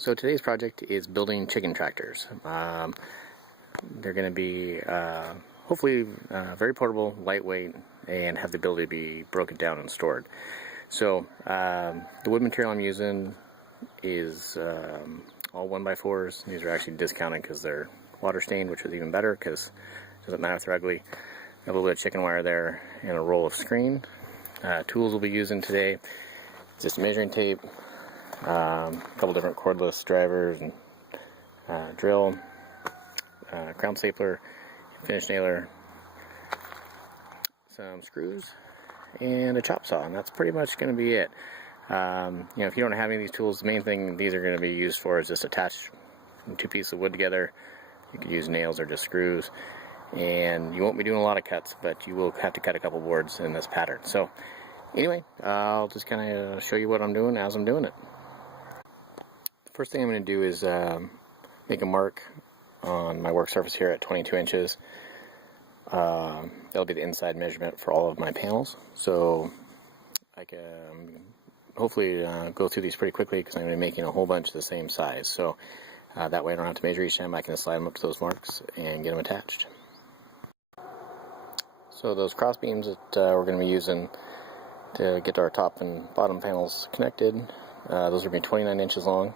So today's project is building chicken tractors. They're going to be hopefully very portable, lightweight, and have the ability to be broken down and stored. So the wood material I'm using is all 1x4s. These are actually discounted because they're water stained, which is even better because it doesn't matter if they're ugly. A little bit of chicken wire there and a roll of screen. Tools we'll be using today is just measuring tape, a couple different cordless drivers, and drill, crown stapler, finish nailer, some screws, and a chop saw, and that's pretty much going to be it. If you don't have any of these tools, the main thing these are going to be used for is just attach two pieces of wood together. You could use nails or just screws, and you won't be doing a lot of cuts, but you will have to cut a couple boards in this pattern. So anyway, I'll just kind of show you what I'm doing as I'm doing it. First thing I'm going to do is make a mark on my work surface here at 22 inches. That'll be the inside measurement for all of my panels. So I can hopefully go through these pretty quickly because I'm going to be making a whole bunch the same size. So that way I don't have to measure each time. I can slide them up to those marks and get them attached. So those cross beams that we're going to be using to get our top and bottom panels connected, those are going to be 29 inches long.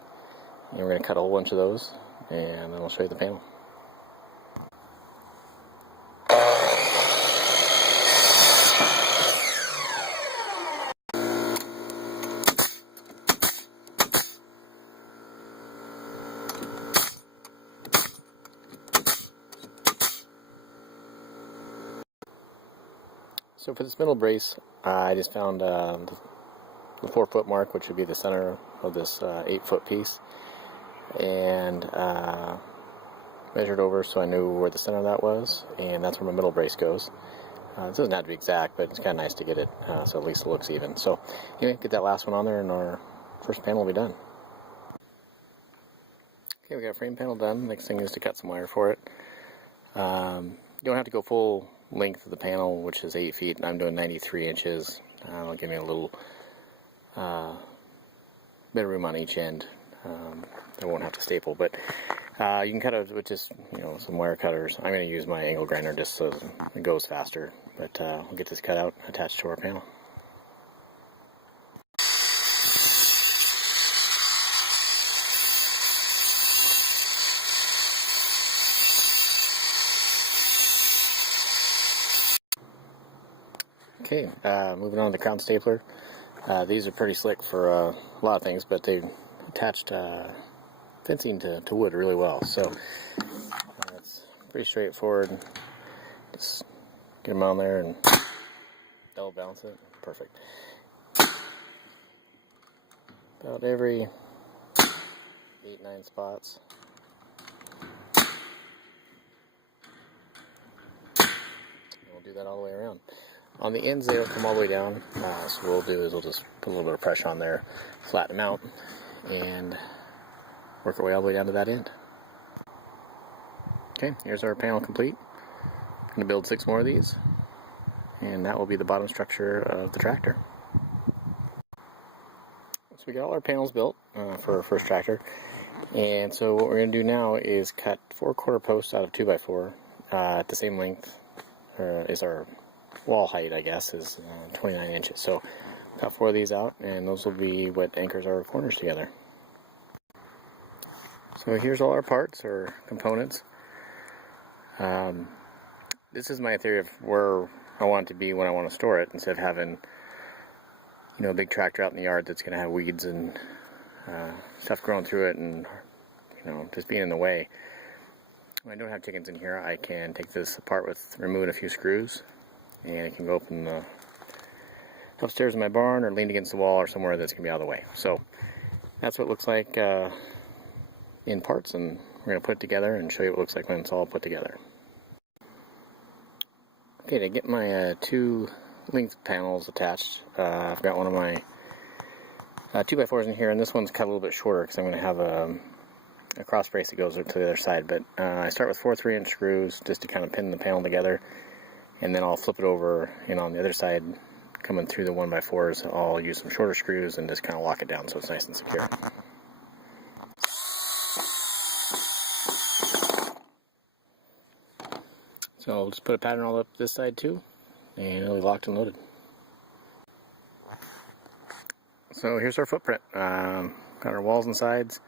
And we're going to cut a whole bunch of those, and then I'll show you the panel. So for this middle brace, I just found the 4-foot mark, which would be the center of this 8-foot piece, and measured over so I knew where the center of that was, and that's where my middle brace goes. This doesn't have to be exact, but it's kind of nice to get it so at least it looks even. So anyway, get that last one on there and our first panel will be done. Okay, we got a frame panel done. Next thing is to cut some wire for it. You don't have to go full length of the panel, which is 8 feet, and I'm doing 93 inches. It'll give me a little bit of room on each end. I won't have to staple, but you can cut it with just some wire cutters. I'm going to use my angle grinder just so it goes faster, but we'll get this cut out and attached to our panel. Okay, moving on to the crown stapler. These are pretty slick for a lot of things, but they attached fencing to wood really well, so it's pretty straightforward. Just get them on there and double balance it. Perfect. About every 8-9 spots. And we'll do that all the way around. On the ends, they don't come all the way down, so what we'll do is we'll just put a little bit of pressure on there, flatten them out, and work our way all the way down to that end. Okay, here's our panel complete. I'm going to build 6 more of these, and that will be the bottom structure of the tractor. So we got all our panels built for our first tractor, and so what we're going to do now is cut 4 quarter posts out of 2x4 at the same length is our wall height, I guess, is 29 inches. So cut 4 of these out, and those will be what anchors our corners together. So here's all our parts or components. This is my theory of where I want it to be when I want to store it, instead of having a big tractor out in the yard that's going to have weeds and stuff growing through it, and just being in the way. When I don't have chickens in here, I can take this apart with removing a few screws, and it can go up in the upstairs in my barn or lean against the wall or somewhere that's going to be out of the way. So that's what it looks like in parts, and we're going to put it together and show you what it looks like when it's all put together. Okay, to get my 2 length panels attached, I've got one of my 2x4s in here, and this one's cut a little bit shorter because I'm going to have a cross brace that goes to the other side. But I start with 4 3-inch screws just to kind of pin the panel together, and then I'll flip it over, and on the other side, coming through the 1x4s, I'll use some shorter screws and just kind of lock it down so it's nice and secure. So I'll just put a pattern all up this side too, and it'll be locked and loaded. So here's our footprint. Got our walls and sides.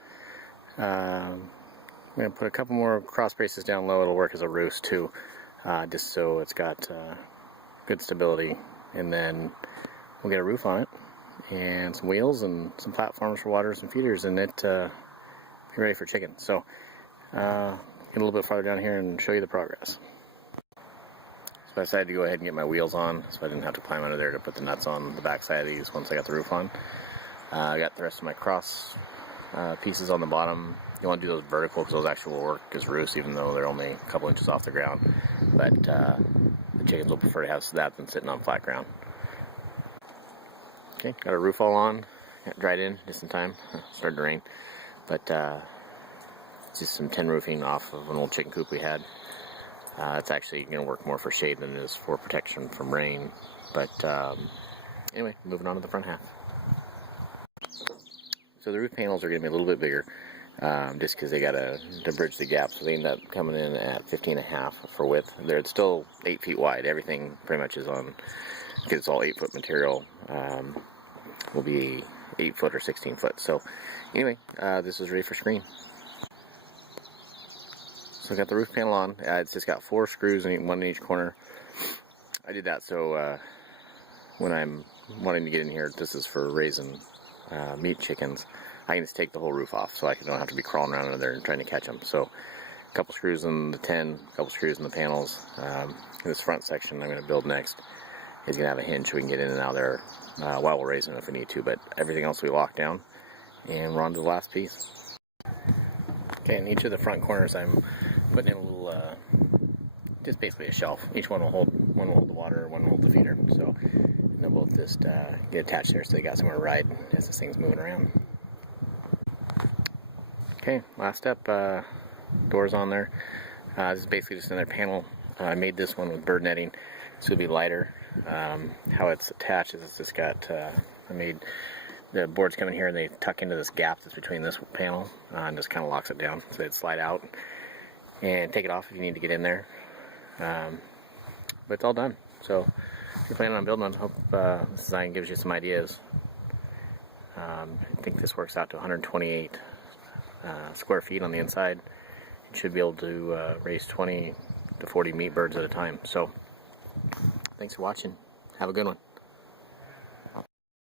I'm going to put a couple more cross braces down low. It'll work as a roost too, just so it's got good stability. And then we'll get a roof on it, and some wheels and some platforms for waters and feeders, and it be ready for chicken. So get a little bit farther down here and show you the progress. So I decided to go ahead and get my wheels on, so I didn't have to climb under there to put the nuts on the back side of these once I got the roof on. I got the rest of my cross pieces on the bottom. You want to do those vertical because those actually will work as roofs, even though they're only a couple inches off the ground. But the chickens will prefer to have that than sitting on flat ground. Okay, got a roof all on. Got dried in just in time. Started to rain. But it's just some tin roofing off of an old chicken coop we had. It's actually going to work more for shade than it is for protection from rain. But anyway, moving on to the front half. So the roof panels are going to be a little bit bigger, just because they got to bridge the gap. So they end up coming in at 15.5 for width. They're still 8 feet wide. Everything pretty much is on, because it's all 8-foot material, will be 8 foot or 16 foot. So anyway, this is ready for screen. So I got the roof panel on. It's just got 4 screws, one in each corner. I did that so when I'm wanting to get in here, this is for raising meat chickens, I can just take the whole roof off, so I don't have to be crawling around under there and trying to catch them. So a couple screws in the tin, a couple screws in the panels. This front section I'm going to build next is going to have a hinge so we can get in and out there while we're raising them if we need to, but everything else we lock down, and we're on to the last piece. Okay, in each of the front corners I'm putting in a little, just basically a shelf. Each one will hold the water, one will hold the feeder. So they'll both just get attached there, so they got somewhere to ride as this thing's moving around. Okay, last step, doors on there. This is basically just another panel. I made this one with bird netting, so it'll be lighter. How it's attached is it's just got, I made the boards come in here and they tuck into this gap that's between this panel, and just kind of locks it down so it'd slide out. And take it off if you need to get in there. But it's all done. So if you're planning on building one, hope this design gives you some ideas. I think this works out to 128 square feet on the inside. You should be able to raise 20 to 40 meat birds at a time. So thanks for watching. Have a good one.